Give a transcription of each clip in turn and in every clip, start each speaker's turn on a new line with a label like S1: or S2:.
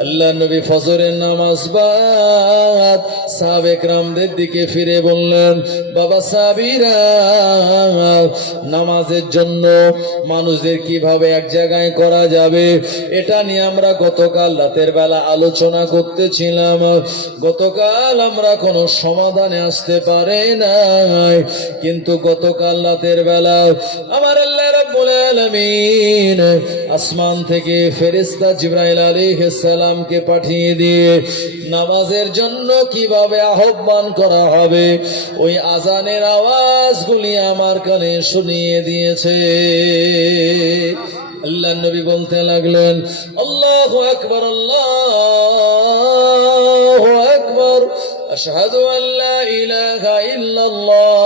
S1: আল্লাহ নবী ফজরের নামাজ বাদ সাবেক রামদের দিকে ফিরে বললেন, বাবা সাবিরা নামাজের জন্য মানুষদের কীভাবে এক জায়গায় করা যাবে? এটা নিয়ে আমরা গতকাল রাতের বেলা আলোচনা করতেছিলাম। গতকাল আমরা কোনো সমাধানে আসতে পারে নাই। কিন্তু গতকাল রাতের বেলা আমার রাব্বুল আসমান থেকে ফেরেশতা জিবরাইল আলাইহিস সালামকে পাঠিয়ে দিয়ে নামাজের জন্য কীভাবে আহ্বান করা হবে, ওই আজানের আওয়াজগুলি আমার কানে শুনিয়ে দিয়েছে। আল্লাহ নবী বলতে লাগলেন, আল্লাহ আকবর আল্লাহ আকবর, আশহাদু আল্লা ইলাহা ইল্লাল্লাহ।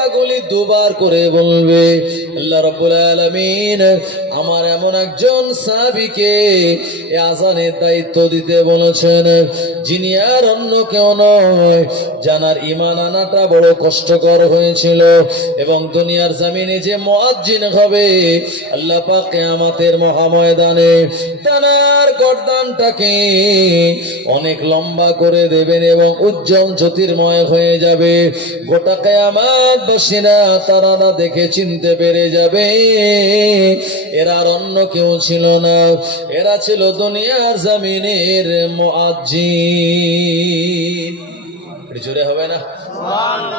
S1: কথাগুলি দুবার করে বলবে, আল্লাহ রাব্বুল আলামিন আমার এমন একজন সাহাবীকে আজানের দায়িত্ব দিতে বলেছেন, যিনি আর অন্য কেউ নয় জানার ইমান আনাটা বড় কষ্টকর হয়েছিল। এবং দুনিয়ার জামিনে যে মুয়াজ্জিন হবে, আল্লাহ পাক কিয়ামতের মহাময়দানে তানার গর্দানটাকে অনেক লম্বা করে দেবেন এবং উজ্জ্বল জ্যোতির্ময় হয়ে যাবে। গোটা কেয়ামাত বাসীরা তারা না দেখে চিনতে পেরে যাবে। এরা আর অন্য কেউ ছিল না। এরা ছিল দুনিয়ার জামিনের মুয়াজ্জিন। জোরে হবে না?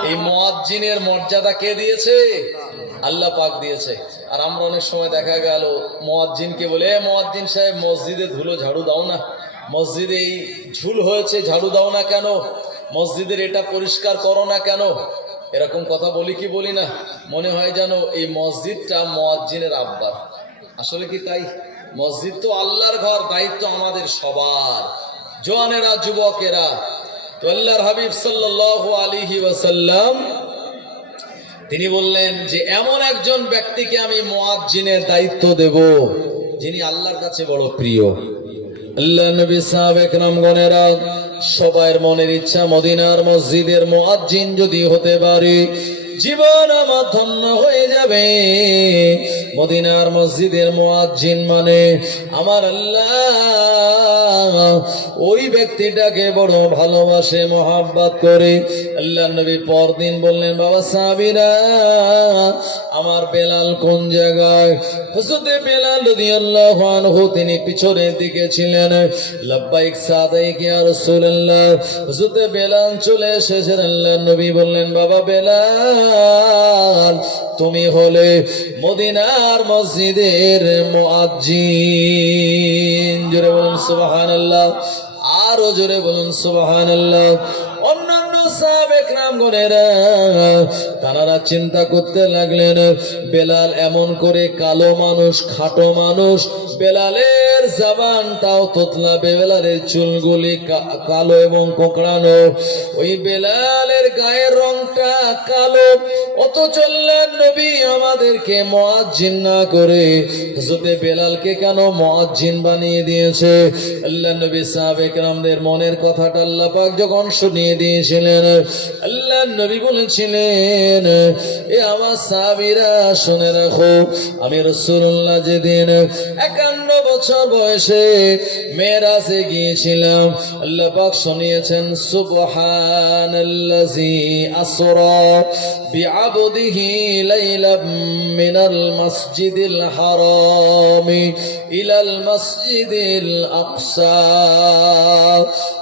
S1: এই মুয়াজ্জিনের মর্যাদা কে দিয়েছে? আল্লাহ পাক দিয়েছে। আর আমরা অনেক সময় দেখা গেল, মুয়াজ্জিনকে বলে, "এ মুয়াজ্জিন সাহেব, মসজিদে ধুলো ঝাড়ু দাও না। মসজিদে এই ঝুল হয়েছে, ঝাড়ু দাও না কেন? মসজিদের এটা পরিষ্কার করো না কেন? এরকম কথা বলি কি বলি না? মনে হয় যেন এই মসজিদটা মুয়াজ্জিনের আব্বার। আসলে কি তাই? মসজিদ তো আল্লাহর ঘর, দায়িত্ব আমাদের সবার। জোয়ানেরা, যুবকেরা ওয়াসাল্লাম, তিনি বললেন যে, এমন একজন ব্যক্তিকে আমি মুয়াজ্জিনের দায়িত্ব দেব, যিনি আল্লাহর কাছে বড় প্রিয়। আল্লাহ নবী সাহাবেক নামগণেরা সবার মনের ইচ্ছা মদিনার মসজিদের মুয়াজ্জিন যদি হতে পারে, জীবন আমার ধন্য হয়ে যাবে। মদিনার মসজিদের মুয়াজ্জিন মানে আমার আল্লাহ। ওই ব্যক্তিটাকে বড় ভালোবাসে, মহাব্বাত করে। আল্লাহ নবী পরদিন বললেন, বাবা সাবিরা, আমার বেলাল কোন জায়গায়? হজরতে বেলাল রাদিয়াল্লাহু আনহু তিনি পিছনের দিকে ছিলেন। লব্বাইক সাদাইক ইয়া রাসূলুল্লাহ। হজরতে বেলাল চলে এসেছেন। আল্লাহ নবী বললেন, বাবা বেলাল তুমি হলে মদিনার মসজিদের মুআজ্জিন। জোরে বলুন সুবহানাল্লাহ। আরও জোরে বলুন সুবহানাল্লাহ। অন্যান্য সাহাবেক নামগণেরা তারা চিন্তা করতে লাগলেন, বেলাল এমন করে কালো মানুষ, খাটো মানুষ, বেলালের জবানটাও তোতলা, বেলালের চুলগুলি কালো এবং কোকড়ানো। ওই বেলালের গায়ের রংটা কালো অত চললেন নবী আমাদেরকে মুয়াজ্জিন না করে হযরতে বেলালকে কেন মুয়াজ্জিন বানিয়ে দিয়েছে? আল্লাহ নবী সাহাবেক রামদের মনের কথাটা আল্লাহ পাক যখন শুনিয়ে দিয়েছিলেন আল্লাহ নবী বলেছিলেন, এ আমার সাহাবীরা, শুনে রাখো, আমি রাসূলুল্লাহ যেদিন একান্ন বছর বয়সে মেরাজে গিয়েছিলাম, আল্লাহ পাক শুনিয়েছেন লাইলাম মিনাল ইলাল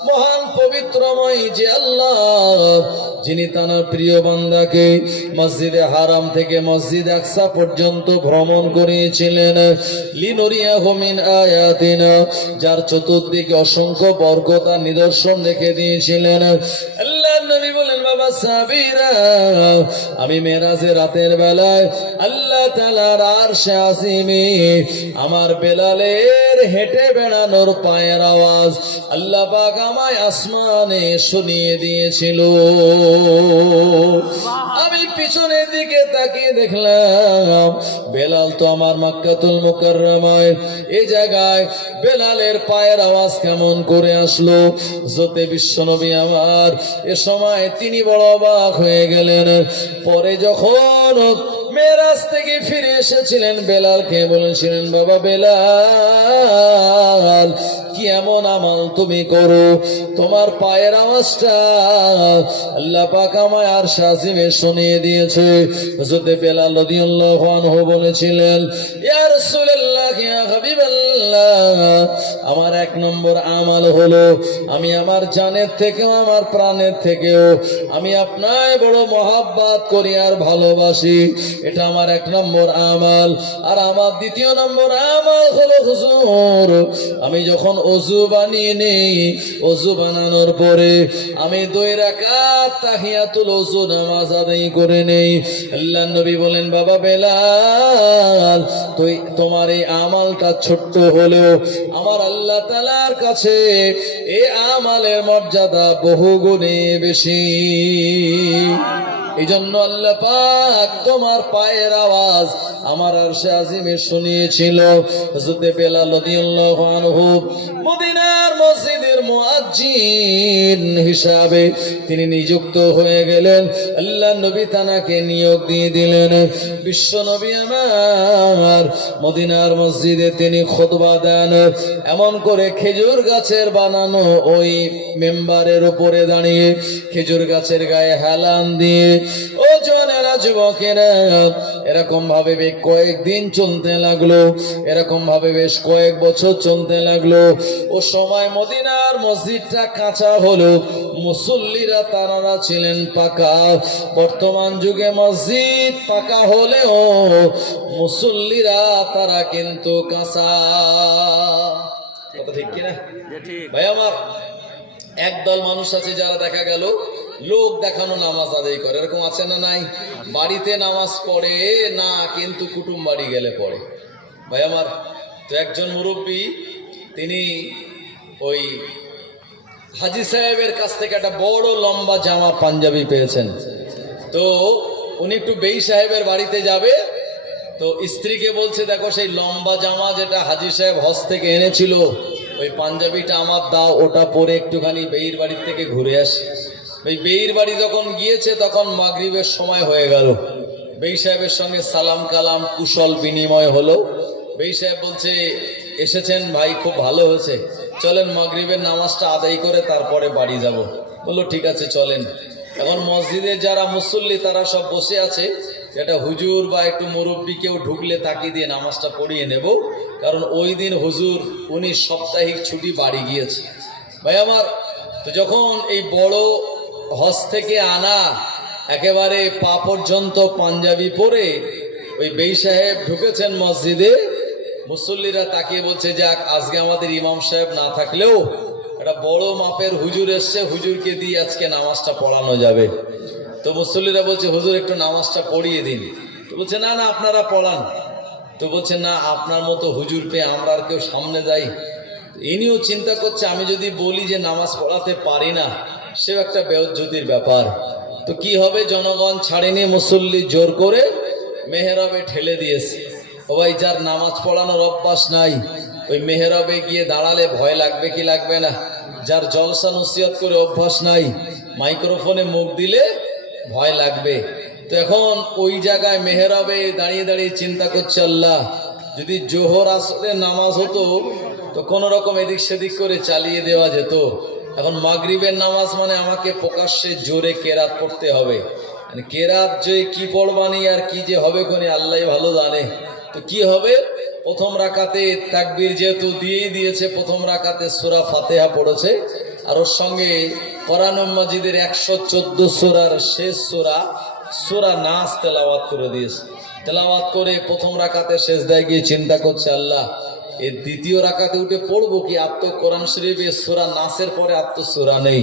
S1: মহান পবিত্রময় যে আল্লাহ যিনি তার প্রিয় বান্দাকে মসজিদে হারাম থেকে মসজিদ আকসা পর্যন্ত ভ্রমণ করিয়েছিলেন। লিনোরিয়া হোমিন আয়াতিনা, যার চতুর্দিকে অসংখ্য বর্গতা নিদর্শন দেখে দিয়েছিলেন। আল্লাহ নবী বলেন, বাবা সাবিরা আমি মেরাজে রাতের বেলায় আল্লাহ তালার আর সে আসিমি আমার বেলালের হেঁটে বেড়ানোর পায়ের আওয়াজ আল্লাহ পাক আমায় আসমানে শুনিয়ে দিয়েছিল। আমি পিছনের দিকে তাকিয়ে দেখলাম বেলাল তো আমার মাক্কাতুল মুকাররমায়। এই জায়গায় বেলালের পায়ের আওয়াজ কেমন করে আসলো? জোতে বিশ্বনবী আমার এ সময় তিনি বড় অবাক হয়ে গেলেন। পরে যখন মেরাজ থেকে ফিরে এসেছিলেন বেলালকে। বলেছিলেন বাবা বেলাল কি এমন আমল তুমি করো? তোমার পায়ের আওয়াজটা আল্লাহ পাক আমায় আর সাজিমে শুনিয়ে দিয়েছে। হযরতে বেলাল রাদিয়াল্লাহু আনহু বলেছিলেন, ইয়া রাসূলুল্লাহ, ইয়া হাবিবাল্লাহ, আমার এক নম্বর আমাল হলো, আমি আমার জানের থেকেও, আমার প্রাণের থেকেও, আমি আপনায় বড় মহাব্বাত করি আর ভালোবাসি। এটা আমার এক নম্বর আমাল। আর আমার দ্বিতীয় নম্বর আমাল হলো, হুজুর, আমি যখন অজু বানিয়ে নেই অজু বানানোর পরে আমি দুই রাকাত তাহিয়াতুল অজু নামাজ আদায় করে নেই। আল্লাহ নবী বলেন, বাবা বেলাল, তুই, তোমার এই আমালটা ছোট্ট হলেও আমার আল্লাহ তালার কাছে এই আমালের মর্যাদা বহু গুণে বেশি। এই জন্য আল্লাহ পাক তোমার পায়ের আওয়াজ আমার আরশে আজিমে শুনিয়েছিল। হযরতে বেলাল রাদিয়াল্লাহু আনহু মদিনার মসজিদের মুয়াজ্জিন হিসাবে তিনি নিযুক্ত হয়ে গেলেন। আল্লাহ নবী তানাকে নিয়োগ দিয়ে দিলেন। বিশ্ব নবী আমার মদিনার মসজিদে তিনি খুতবা দেন। এমন করে খেজুর গাছের বানানো ওই মেম্বারের উপরে দাঁড়িয়ে খেজুর গাছের গায়ে হেলান দিয়ে, ও জনেরা যুবকেরা এরকম ভাবে বেশ কয়েকদিন চলতে লাগল এরকম ভাবে বেশ কয়েক বছর চলতে লাগল। ও সময় মদিনার মসজিদটা কাঁচা হলো মুসল্লিরা তারা ছিলেন পাকা। বর্তমান যুগে মসজিদ পাকা হলেও মুসল্লিরা তারা কিন্তু কাঁচা। কথা ঠিক কিনা? ভাই আমার একদল মানুষ আছে যারা দেখা গেল লোক দেখানো নামাজ আদায় করে, এরকম আছে না নাই? বাড়িতে নামাজ পড়ে না, কিন্তু কুটুম বাড়ি গেলে পড়ে। ভাই আমার, তো একজন মুরব্বী, তিনি ওই হাজি সাহেবের কাছ থেকে একটা বড় লম্বা জামা পাঞ্জাবি পেয়েছেন। তো উনি একটু বেই সাহেবের বাড়িতে যাবে, তো স্ত্রীকে বলছে, দেখো সেই লম্বা জামা যেটা হাজি সাহেব হজ থেকে এনেছিল, ওই পাঞ্জাবিটা আমার দাও, ওটা পরে একটুখানি বেইর বাড়ির থেকে ঘুরে আসি। ওই বেইর বাড়ি যখন গিয়েছে, তখন মাগরিবের সময় হয়ে গেল। বেই সাহেবের সঙ্গে সালাম কালাম, কুশল বিনিময় হলো। বেই সাহেব বলছে, এসেছেন ভাই, খুব ভালো হয়েছে। চলেন মাগরিবের নামাজটা আদায় করে তারপরে বাড়ি যাব। বলল, ঠিক আছে, চলেন। এখন মসজিদে যারা মুসল্লি, তারা সব বসে আছে। যেটা হুজুর বা একটু মুরব্বী কেউ ঢুকলে তাকে দিয়ে নামাজটা পড়িয়ে নেব। কারণ ওই দিন হুজুর, উনি সাপ্তাহিক ছুটি বাড়ি গিয়েছে। ভাই আমার, তো যখন এই বড় হজ থেকে আনা একেবারে পা পর্যন্ত পাঞ্জাবি পরে ওই বেই সাহেব ঢুকেছেন মসজিদে। মুসল্লিরা তাকিয়ে বলছে, যাক, আজকে আমাদের ইমাম সাহেব না থাকলেও একটা বড় মাপের হুজুর এসছে, হুজুরকে দিয়ে আজকে নামাজটা পড়ানো যাবে। তো মুসল্লিরা বলছে, হুজুর, একটু নামাজটা পড়িয়ে দিন। তো বলছে, না না, আপনারা পড়ান। তো বলছে, না, আপনার মতো হুজুর পেয়ে আমরা আর কেউ সামনে যাই। ইনিও চিন্তা করছে, আমি যদি বলি যে নামাজ পড়াতে পারি না সেও একটা বেউজ্জতির ব্যাপার। তো কি হবে? জনগণ ছাড়েনি, মুসল্লি জোর করে মেহরাবে ঠেলে দিয়েছে। ও ভাই, যার নামাজ পড়ানোর অভ্যাস নাই, ওই মেহরাবে গিয়ে দাঁড়ালে ভয় লাগবে কি লাগবে না? যার জলসা নসিহত করে অভ্যাস নাই, মাইক্রোফোনে মুখ দিলে ভয় লাগবে। তো এখন ওই জায়গায় মেহরাবে দাঁড়িয়ে দাঁড়িয়ে চিন্তা করছে, আল্লাহ, যদি জোহর আসলে নামাজ হতো, তো কোন রকম এদিক সেদিক করে চালিয়ে দেওয়া যেত। এখন মাগরিবের নামাজ মানে আমাকে প্রকাশ্যে জোরে কেরাত পড়তে হবে। মানে কেরাত যে কি পড়বানি আর কি যে হবে কোনে আল্লাহ ভালো জানে। তো কি হবে? প্রথম রাকাতে তাকবীর যেহেতু দিয়েই দিয়েছে, প্রথম রাকাতে সুরা ফাতেহা পড়েছে। আর ওর সঙ্গে কোরআন মাজিদের একশো চোদ্দ সুরার শেষ সুরা সুরা নাচ তেলাওয়াত করে দিয়েছে। তেলাওয়াত করে প্রথম রাকাতে শেষ দেয় গিয়ে চিন্তা করছে, আল্লাহ এর দ্বিতীয় রাকাতে উঠে পড়ব কি? আত্ম কোরআন শরীফে সুরা নাচের পরে আত্মসুরা নেই।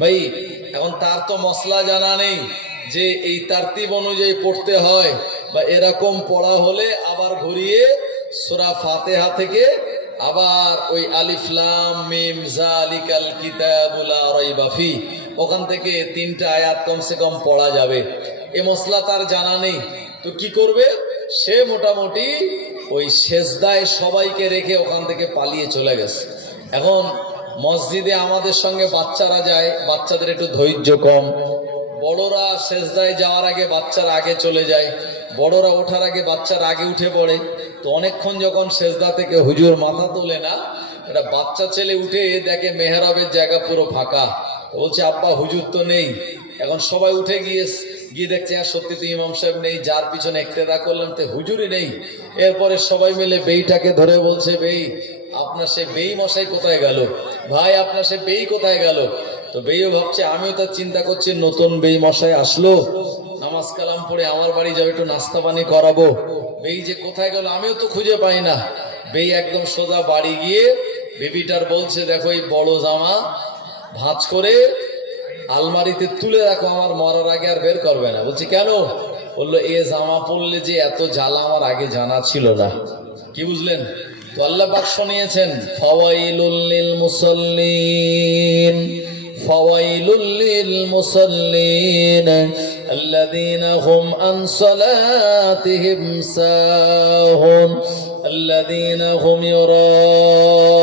S1: ভাই, এখন তার তো মশলা জানা নেই যে এই তারতিব অনুযায়ী পড়তে হয় বা এরকম পড়া হলে আবার ঘুরিয়ে সুরা ফাতেহা থেকে আবার ওই আলিফলাম মিম জালিকাল কিতাবুলা ওখান থেকে তিনটা আয়াত কমসে কম পড়া যাবে। এ মশলা তার জানা নেই। তো কি করবে? সে মোটামুটি ওই সেজদায় সবাইকে রেখে ওখান থেকে পালিয়ে চলে গেছে। এখন মসজিদে আমাদের সঙ্গে বাচ্চারা যায়, বাচ্চাদের একটু ধৈর্য কম। বড়রা সেজদায় যাওয়ার আগে বাচ্চারা আগে চলে যায়, বড়রা ওঠার আগে বাচ্চারা আগে উঠে পড়ে। তো অনেকক্ষণ যখন সেজদা থেকে হুজুর মাথা তোলে না, একটা বাচ্চা ছেলে উঠে দেখে মেহরাবের জায়গা পুরো ফাঁকা। বলছে, আব্বা, হুজুর তো নেই। এখন সবাই উঠে গিয়ে গিয়ে দেখছে আর সত্যি তো ইমাম সাহেব নেই, যার পিছনে একটেদা করলাম তো হুজুরি নেই। এরপরে সবাই মিলে বেইটাকে ধরে বলছে, বেই, আপনার সে বেই মশাই কোথায় গেল? ভাই, আপনার সে বেই কোথায় গেল? তো বেইও ভাবছে, আমিও তো চিন্তা করছি, নতুন বেই মশাই আসলো। নামাজ কালাম পড়ে আমার বাড়ি যাবে একটু নাস্তা পানি করাবো। বেই যে কোথায় গেল, আমিও তো খুঁজে পাই না। বেই একদম সোজা বাড়ি গিয়ে, বেবিটার বলছে, দেখো এই বড় জামা, ভাঁজ করে আলমারিতে তুলে রাখো আমার মরার আগে আর বের করবে না বলছি কেন বললো এ জামা পরলে যে এত জ্বালা আমার আগে জানা ছিল না কি বুঝলেন তো আল্লাহ পাক শুনিয়েছেন ফাওয়াইলুল লিল মুসাল্লিন ফাওয়াইলুল লিল মুসাল্লিন الذين هم عن صلاتهم ساهون الذين هم يراءون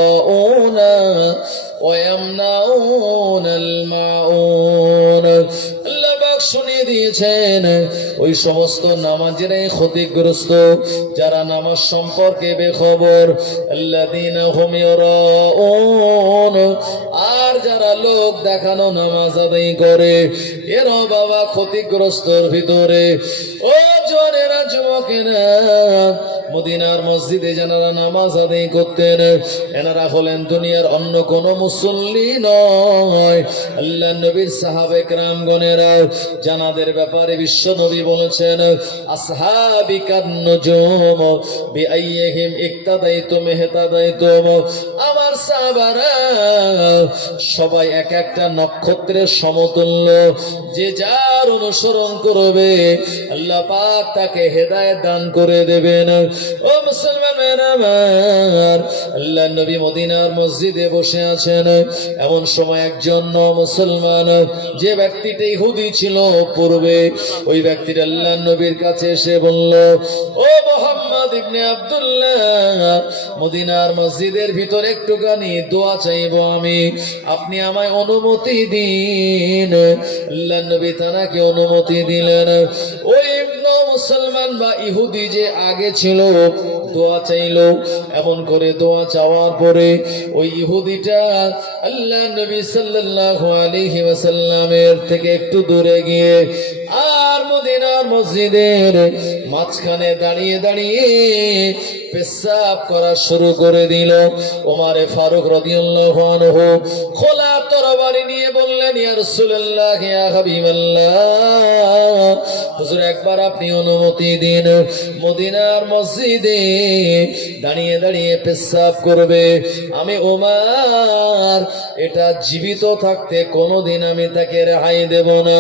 S1: ويمنعون الماعون ক্ষতিগ্রস্ত, যারা নামাজ সম্পর্কে বেখবর আর যারা লোক দেখানো নামাজ আদায় করে এরা বাবা ক্ষতিগ্রস্তর ভিতরে। ও জনেরা যুবকেরা মদিনার মসজিদে যারা নামাজ আদায় করতেন, এনারা হলেন দুনিয়ার অন্য কোন মুসল্লি নয়। আল্লাহ নবীর সাহাবে রামগণেরা জানাদের ব্যাপারে বিশ্ব নবী বলেছেন আসহাবিকান নজুম বিআইহিম ইক্তাদাইতুম ইহতাদাইতুম আমার সাহাবারা সবাই এক একটা নক্ষত্রের সমতুল্য, যে যার অনুসরণ করবে, আল্লাহ পাক তাকে হেদায়েত দান করে দেবেন। ও মুসলমান আমার, আল্লাহ নবী মদিনার মসজিদে বসে আছেন। এমন সময় একজন মুসলমান, যে ব্যক্তিটা ইহুদি ছিল পূর্বে, ওই ব্যক্তির আল্লাহ নবীর কাছে এসে বলল, ও মোহাম্মদ ইবনে আব্দুল্লাহ, মদিনার মসজিদের ভিতরে একটুখানি দোয়া চাইব আমি। আপনি আমায় অনুমতি দিন। আল্লাহ নবী তানাকে অনুমতি দিলেন। ওই মুসলমান বা ইহুদি যে আগে ছিল, দোয়া চাইল, এমন করে দোয়া চাওয়ার পরে ওই ইহুদিটা আল্লাহ নবী সাল্লাল্লাহু আলাইহি থেকে একটু দূরে গিয়ে আর মদিনার মসজিদের মাঝখানে দাঁড়িয়ে দাঁড়িয়ে পেশাব করা শুরু করে দিল। ওমারে ফারুক রাদিয়াল্লাহু আনহু খোলা তরবারি নিয়ে বললেন, ইয়া রাসূলুল্লাহ, ইয়া হাবিবাল্লাহ, হুজুর একবার আপনি অনুমতি দিন। মদিনার মসজিদে দাঁড়িয়ে দাঁড়িয়ে পেশাব করবে। আমি ওমার, এটা জীবিত থাকতে কোনোদিন আমি তাকে রেহাই দেব না।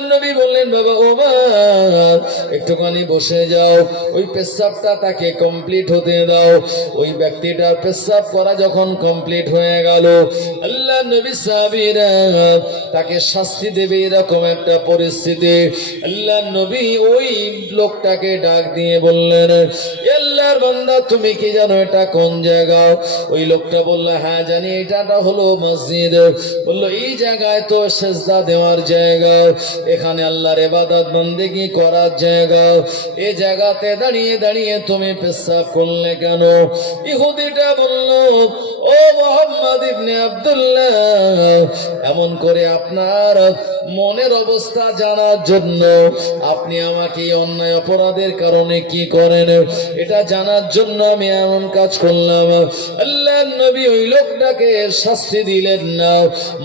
S1: আল্লাহ নবী, বললেন, বাবা ওমার একটুখানি বসে যাও। ওই পেশাবটা তাকে কমপ্লিট হতে দাও। ওই ব্যক্তিটার পেশাব করা যখন কমপ্লিট হয়ে গেল, আল্লাহ নবী সাহাবীরা তাকে শাস্তি দেবে এরকম একটা পরিস্থিতি। আল্লাহ নবী ওই লোকটাকে ডাক দিয়ে বললেন, "এ আল্লাহর বান্দা, তুমি কি জানো এটা কোন জায়গা? ওই লোকটা বলল হ্যাঁ জানি, এটাটা হলো মসজিদ। বলল, এই জায়গায় তো সেজদা দেওয়ার জায়গা, এখানে আল্লাহর এবাদত বন্দেগি করার জায়গা। এই জায়গাতে দাঁড়িয়ে দাঁড়িয়ে তুমি পেশাব করলে কেন? ইহুদিটা বলল ও মোহাম্মদ ইবনে আব্দুল্লাহ, এমন করে আপনার মনের অবস্থা জানার জন্য আপনি আমাকে অন্যায় অপরাধের কারণে কি করেন? এটা জানার জন্য আমি এমন কাজ করলাম। আল্লাহ নবী ওই লোকটাকে শাস্তি দিলেন না,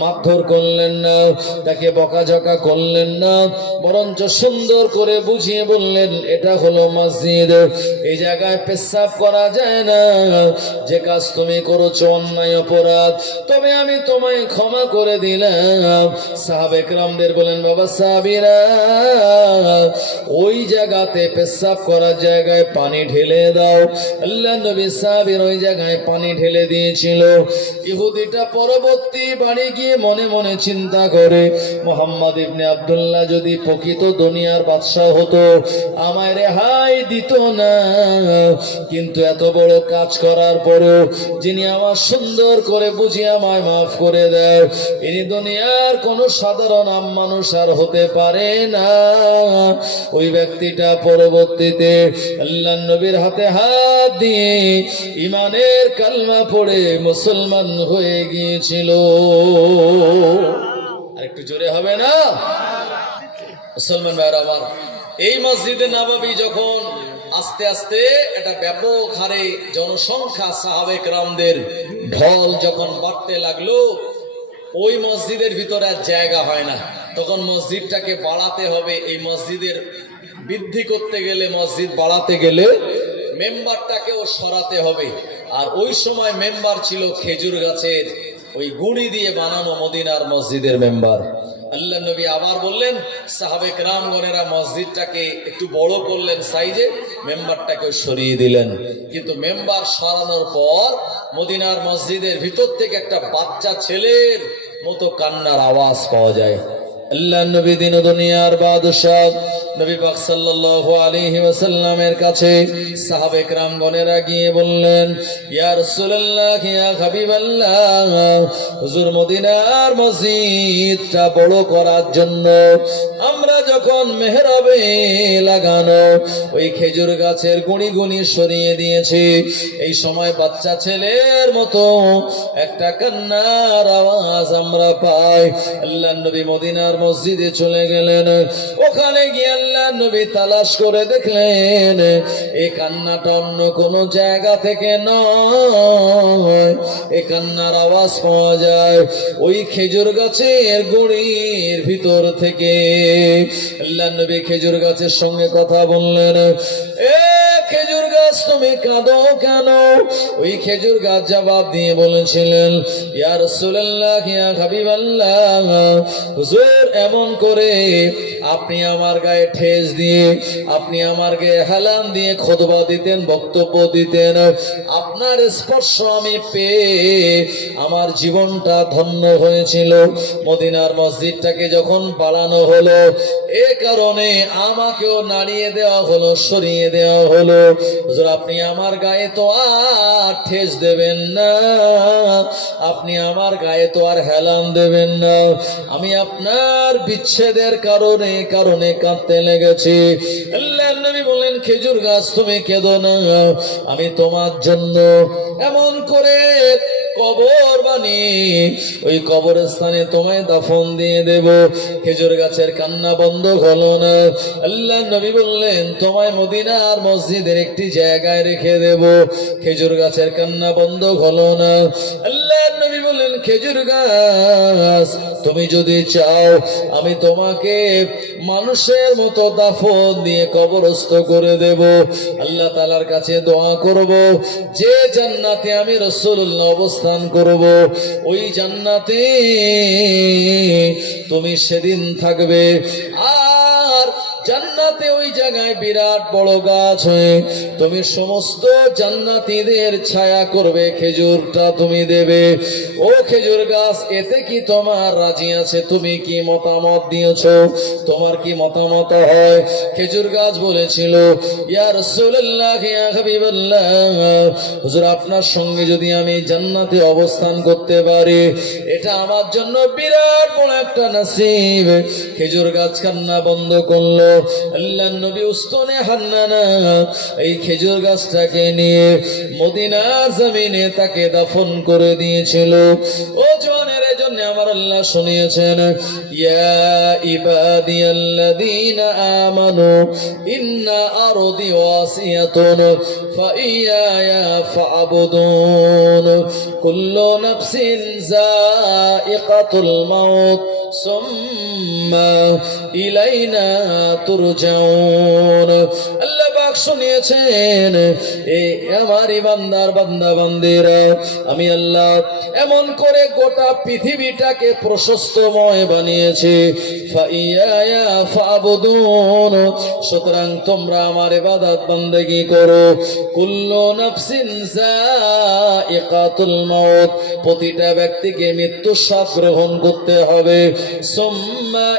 S1: মারধর করলেন না, তাকে বকাঝকা করলেন না, বরঞ্চ সুন্দর করে বুঝিয়ে বললেন, এটা হলো মসজিদ, এই জায়গায় পেশাব করা যায় না, যে কাজ তুমি করেছ অন্যায় অপরাধ। তবে আমি তোমায় ক্ষমা করে দিলাম। সাহাবেক রামদের বলেন, বাবা সাহাবিরা, ওই জায়গাতে পেশাব করার জায়গায় পানি ঢেলে দাও। আল্লাহ নবী সাহাবির ওই জায়গায় পানি ঢেলে দিয়েছিল। ইহুদিটা পরবর্তী বাড়ি গিয়ে মনে মনে চিন্তা করে, মোহাম্মদ ইবনে আব্দুল্লাহ যদি প্রকৃত দুনিয়ার বাদশাহ হতো, আমায় রেহাই দিত না। কিন্তু এত বড় কাজ করার পরেও যিনি আমার সুন্দর করে বুঝিয়ে আমায় মাফ করে দেয় ইনি দুনিয়ার কোন সাধারণ আম মানুষ আর হতে পারে না। ওই ব্যক্তিটা পরবর্তীতে আল্লাহ নবীর হাতে হাত দিয়ে ইমানের কালমা পড়ে মুসলমান হয়ে গিয়েছিল। আর একটু জোরে হবে না? মুসলমান ভাইরা আমার, এই মসজিদে নবাবী যখন আস্তে আস্তে একটা ব্যাপক হারে জনসংখ্যা সাহাবেক রামদের ঢল যখন বাড়তে লাগল, ওই মসজিদের ভিতরে আর জায়গা হয় না। তখন মসজিদটাকে বাড়াতে হবে, এই মসজিদের বৃদ্ধি করতে গেলে, মসজিদ বাড়াতে গেলে মেম্বারটাকেও সরাতে হবে। আর ওই সময় মেম্বার ছিল খেজুর গাছের, ওই গুড়ি দিয়ে বানানো মদিনার মসজিদের মেম্বার। আল্লাহ নবী আবার বললেন সাহাবেক রামগণেরা মসজিদটাকে একটু বড় করলেন সাইজে মেম্বারটাকে সরিয়ে দিলেন। কিন্তু মেম্বার সরানোর পর মদিনার মসজিদের ভিতর থেকে একটা বাচ্চা ছেলের মতো কান্নার আওয়াজ পাওয়া যায়। আল্লাহ নবী দিন দুনিয়ার বাদশাহ নবী পাক সাল্লাল্লাহু আলাইহি ওয়াসাল্লামের কাছে সাহাবে کرامগণেরা গিয়ে বললেন, ইয়া রাসূলুল্লাহ, ইয়া হাবিবাল্লাহ, হুজুর মদিনার মসজিদটা বড় করার জন্য আমরা যখন মেহরাবে লাগানো, ওই খেজুর গাছের গুঁড়ি গুণি সরিয়ে দিয়েছি, এই সময় বাচ্চা ছেলের মতো একটা কান্নার আওয়াজ আমরা পাই। আল্লাহর নবী মদিনার মসজিদে চলে গেলেন। ওখানে গিয়ে আল্লাহ নবী তালাশ করে দেখলেন এই কান্নাটা অন্য কোনো জায়গা থেকে নয়। এই কান্নার আওয়াজ পাওয়া যায় ওই খেজুর গাছের গুড়ির ভিতর থেকে। আল্লাহ নবী খেজুর গাছের সঙ্গে কথা বললেন, এ খেজুর গাছ, তুমি কাঁদো কেন? ওই খেজুর গাছ জবাব দিয়ে বলেছিলেন, ইয়া রাসূলুল্লাহ, ইয়া হাবিবাল্লাহ, হুজুর, এমন করে আপনি আমার গায়ে ঠেস দিয়ে, আপনি আমার গায়ে হেলান দিয়ে খোদবা দিতেন, বক্তব্য দিতেন। আপনার স্পর্শ আমি পেয়ে আমার জীবনটা ধন্য হয়েছিল। মদিনার মসজিদটাকে যখন পালানো হলো, এ কারণে আমাকেও নাড়িয়ে দেওয়া হলো, সরিয়ে দেওয়া হলো। আপনি আমার গায়ে তো আর ঠেস দেবেন না। আপনি আমার গায়ে তো আর হেলান দেবেন না। আমি আপনার বিচ্ছেদের কারণে কারণে কাঁদতে লেগেছি। আল্লাহ নবী বলেন খেজুর গাছ তুমি কেঁদো না, আমি তোমার জন্য এমন করে কবর বানিয়ে ওই কবরস্থানে তোমায় দাফন দিয়ে দেব। খেজুর গাছের কান্না বন্ধ হলো না। আল্লাহ নবী বললেন, তোমায় মদিনার মসজিদের একটি জায়গায় রেখে দেব। খেজুর গাছের কান্না বন্ধ হলো না। আল্লাহ খেজুর গাছ, তুমি যদি চাও, আমি তোমাকে মানুষের মতো দাফন দিয়ে কবরস্থ করে দেব। আল্লাহ তালার কাছে দোয়া করব, যে জান্নাতে আমি রসুল্লাহ অবস্থান করব, ওই জান্নাতে তুমি সেদিন থাকবে। আর জান্নাতে ওই জায়গায় বিরাট বড় গাছ হয়ে তুমি সমস্ত জান্নাতীদের ছায়া করবে, খেজুরটা তুমি দেবে। ও খেজুর গাছ, এতে কি তোমার রাজি আছে? তুমি কি মতামত দিয়েছ? তোমার কি মতামত হয়? খেজুর গাছ বলেছিল, ইয়া ইয়া হাবিবাল্লাহ, হুজুর, আপনার সঙ্গে যদি আমি জান্নাতে অবস্থান করতে পারি, এটা আমার জন্য বিরাট বড় একটা নাসিব। খেজুর গাছ কান্না বন্ধ করল। আল্লাহ নবী উস্তনে হান্নানা, এই খেজুর গাছটাকে নিয়ে মদিনার জমিনে তাকে দাফন করে দিয়েছিল। ও জনের জন্য আমার আল্লাহ শুনিয়েছেন, ইয়া ইবাদিয়াল্লাযীনা আমানু, ইন্না আরদি ওয়াসিয়াতুন, ফাইয়ায়া ফা'বুদুন। কুল্লু নাফসিন যায়িকাতুল মাউত। বাক্স এ বান্দা আমি আল্লাহ এমন করে গোটা পৃথিবীটাকে প্রশস্তময় বানিয়েছি। সুতরাং তোমরা আমার ইবাদত বান্দেগি করো। কুল্লু নাফসিন যায়িকাতুল মাউত। প্রতিটা ব্যক্তিকে মৃত্যুর স্বাদ গ্রহণ করতে হবে। সুম্মা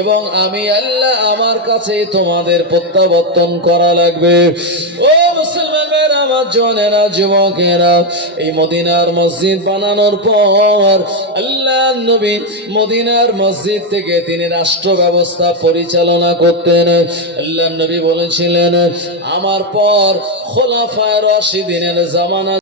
S1: এবং আমি আল্লাহ আমার কাছে তোমাদের প্রত্যাবর্তন করা লাগবে। ও জনেরা যুবকেরা, এই মদিনার মসজিদ বানানোর পর আল্লাহ নবী মদিনার মসজিদ থেকে তিনি রাষ্ট্র ব্যবস্থা পরিচালনা করতেন। আল্লাহ নবী বলেছিলেন, আমার পর খোলাফায় রশিদিনের জামানা